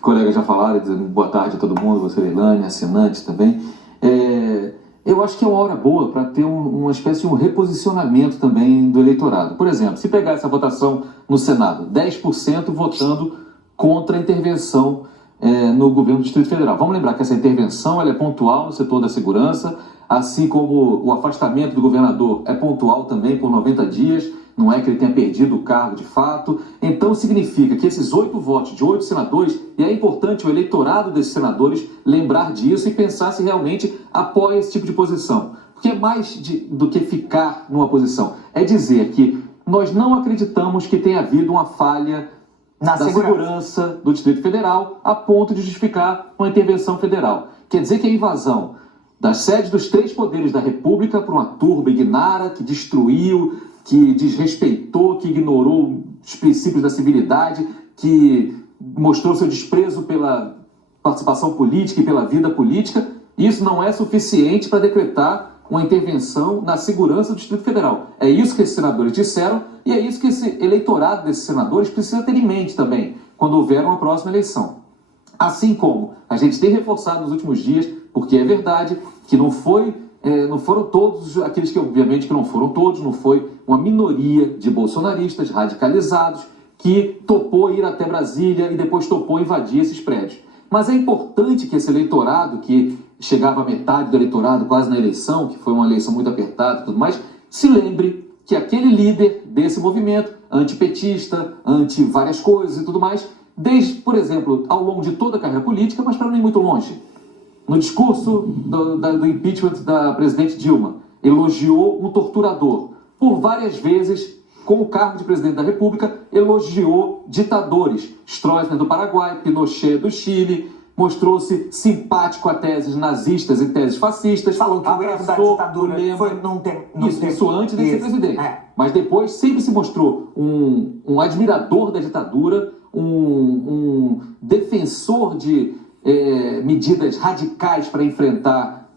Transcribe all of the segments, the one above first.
colegas já falaram, dizendo boa tarde a todo mundo, você, Leilane, assinantes também. Eu acho que é uma hora boa para ter uma espécie de um reposicionamento também do eleitorado. Por exemplo, se pegar essa votação no Senado, 10% votando contra a intervenção no governo do Distrito Federal. Vamos lembrar que essa intervenção ela é pontual no setor da segurança, assim como o afastamento do governador é pontual também por 90 dias, não é que ele tenha perdido o cargo de fato. Então significa que esses 8 votos de 8 senadores, e é importante o eleitorado desses senadores lembrar disso e pensar se realmente apoia esse tipo de posição. Porque é mais do que ficar numa posição, é dizer que nós não acreditamos que tenha havido uma falha da segurança do Distrito Federal a ponto de justificar uma intervenção federal. Quer dizer que a invasão das sedes dos 3 poderes da República por uma turba ignara que destruiu, que desrespeitou, que ignorou os princípios da civilidade, que mostrou seu desprezo pela participação política e pela vida política, isso não é suficiente para decretar uma intervenção na segurança do Distrito Federal. É isso que esses senadores disseram e é isso que esse eleitorado desses senadores precisa ter em mente também, quando houver uma próxima eleição. Assim como a gente tem reforçado nos últimos dias, porque é verdade que não foram todos aqueles que, obviamente, que não foram todos, não foi uma minoria de bolsonaristas radicalizados que topou ir até Brasília e depois topou invadir esses prédios. Mas é importante que esse eleitorado, que chegava a metade do eleitorado quase na eleição, que foi uma eleição muito apertada e tudo mais, se lembre que aquele líder desse movimento, antipetista, anti várias coisas e tudo mais, desde, por exemplo, ao longo de toda a carreira política, mas para não ir muito longe, no discurso do impeachment da presidente Dilma, elogiou um torturador. Por várias vezes, com o cargo de presidente da República, elogiou ditadores. Stroessner do Paraguai, Pinochet do Chile, mostrou-se simpático a teses nazistas e teses fascistas. Falou que o erro da ditadura foi não ter... Isso antes de ser presidente. Mas depois sempre se mostrou um admirador da ditadura, um defensor de medidas radicais para enfrentar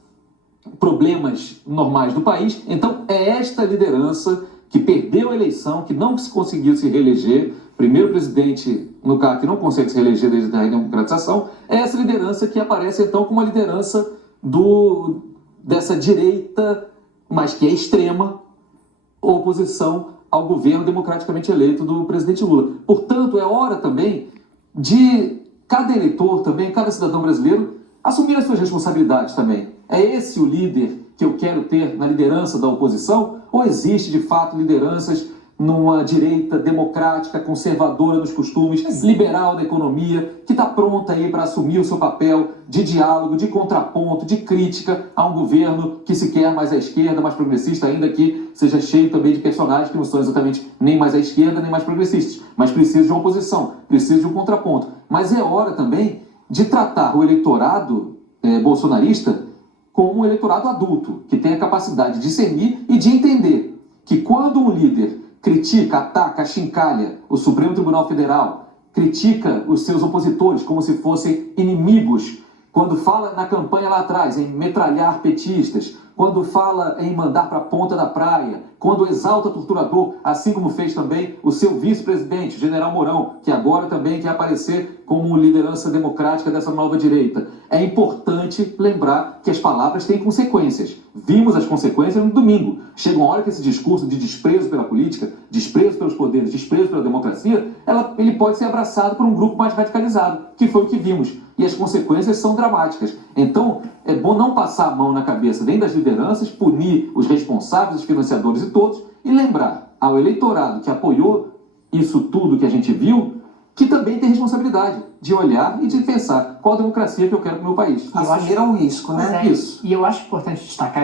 problemas normais do país. Então é esta liderança que perdeu a eleição, que não conseguiu se reeleger, primeiro presidente, no caso, que não consegue se reeleger desde a redemocratização, é essa liderança que aparece então como a liderança dessa direita, mas que é extrema, oposição ao governo democraticamente eleito do presidente Lula. Portanto, é hora também de cada eleitor também, cada cidadão brasileiro, assumir as suas responsabilidades também. É esse o líder que eu quero ter na liderança da oposição? Ou existe, de fato, lideranças numa direita democrática, conservadora nos costumes, liberal da economia, que está pronta aí para assumir o seu papel de diálogo, de contraponto, de crítica a um governo que se quer mais à esquerda, mais progressista, ainda que seja cheio também de personagens que não são exatamente nem mais à esquerda, nem mais progressistas, mas precisa de uma oposição, precisa de um contraponto. Mas é hora também de tratar o eleitorado bolsonarista como um eleitorado adulto, que tem a capacidade de discernir e de entender que quando um líder critica, ataca, achincalha o Supremo Tribunal Federal, critica os seus opositores como se fossem inimigos, quando fala na campanha lá atrás em metralhar petistas, quando fala em mandar para a ponta da praia, quando exalta torturador, assim como fez também o seu vice-presidente, o general Mourão, que agora também quer aparecer como liderança democrática dessa nova direita. É importante lembrar que as palavras têm consequências. Vimos as consequências no domingo. Chega uma hora que esse discurso de desprezo pela política, desprezo pelos poderes, desprezo pela democracia, ele pode ser abraçado por um grupo mais radicalizado, que foi o que vimos. E as consequências são dramáticas. Então, é bom não passar a mão na cabeça nem das lideranças, punir os responsáveis, os financiadores e todos, e lembrar ao eleitorado que apoiou isso tudo que a gente viu, que também tem responsabilidade de olhar e de pensar qual a democracia que eu quero para o meu país. Assumiram o risco, né? Isso. E eu acho importante destacar